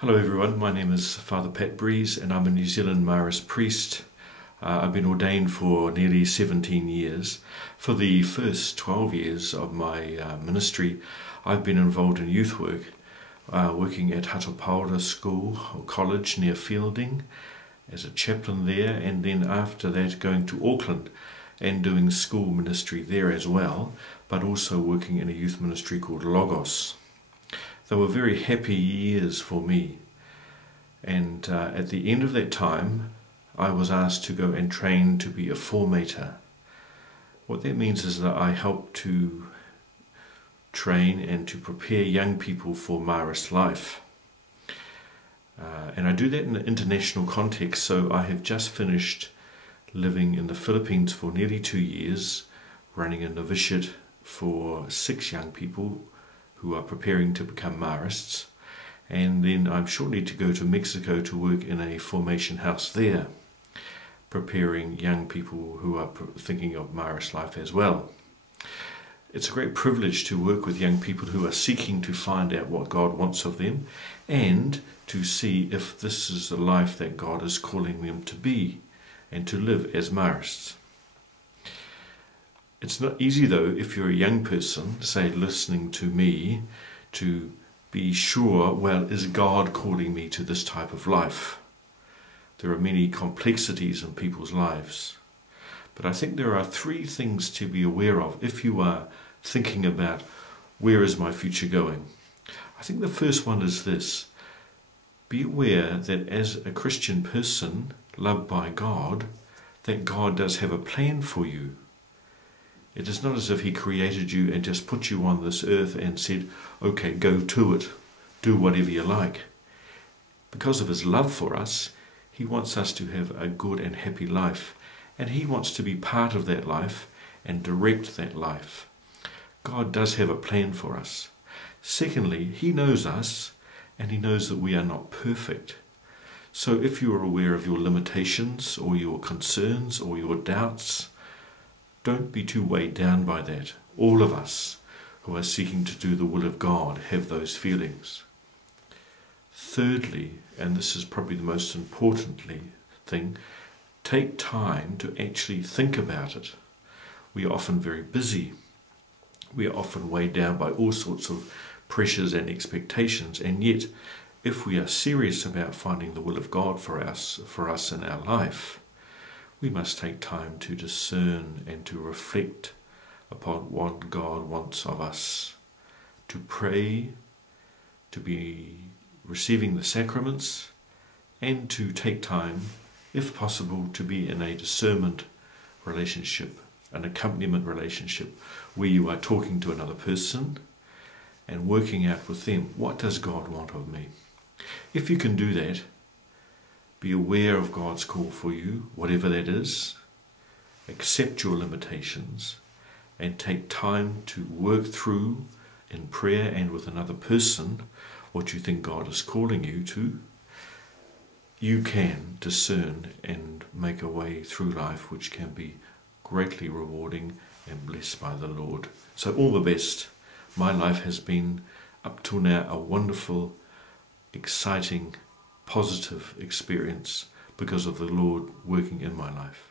Hello everyone, my name is Father Pat Breeze and I'm a New Zealand Marist priest. I've been ordained for nearly 17 years. For the first 12 years of my ministry, I've been involved in youth work, working at Hatapaura School or College near Fielding as a chaplain there, and then after that going to Auckland and doing school ministry there as well, but also working in a youth ministry called Logos. They were very happy years for me, and at the end of that time I was asked to go and train to be a formator. What that means is that I help to train and to prepare young people for Marist life. And I do that in an international context, so I have just finished living in the Philippines for nearly 2 years, running a novitiate for 6 young people who are preparing to become Marists, and then I'm shortly to go to Mexico to work in a formation house there, preparing young people who are thinking of Marist life as well. It's a great privilege to work with young people who are seeking to find out what God wants of them and to see if this is the life that God is calling them to be and to live as Marists. It's not easy though, if you're a young person, say listening to me, to be sure, well, is God calling me to this type of life? There are many complexities in people's lives. But I think there are 3 things to be aware of if you are thinking about where is my future going. I think the first one is this: be aware that as a Christian person loved by God, that God does have a plan for you. It is not as if he created you and just put you on this earth and said, okay, go to it, do whatever you like. Because of his love for us, he wants us to have a good and happy life, and he wants to be part of that life and direct that life. God does have a plan for us. Secondly, he knows us, and he knows that we are not perfect. So if you are aware of your limitations or your concerns or your doubts, don't be too weighed down by that. All of us who are seeking to do the will of God have those feelings. Thirdly, and this is probably the most important thing, take time to actually think about it. We are often very busy. We are often weighed down by all sorts of pressures and expectations, and yet if we are serious about finding the will of God for us in our life, we must take time to discern and to reflect upon what God wants of us, to pray, to be receiving the sacraments, and to take time, if possible, to be in a discernment relationship, an accompaniment relationship, where you are talking to another person and working out with them, what does God want of me? If you can do that, be aware of God's call for you, whatever that is. Accept your limitations and take time to work through in prayer and with another person what you think God is calling you to. You can discern and make a way through life which can be greatly rewarding and blessed by the Lord. So all the best. My life has been up till now a wonderful, exciting, positive experience because of the Lord working in my life.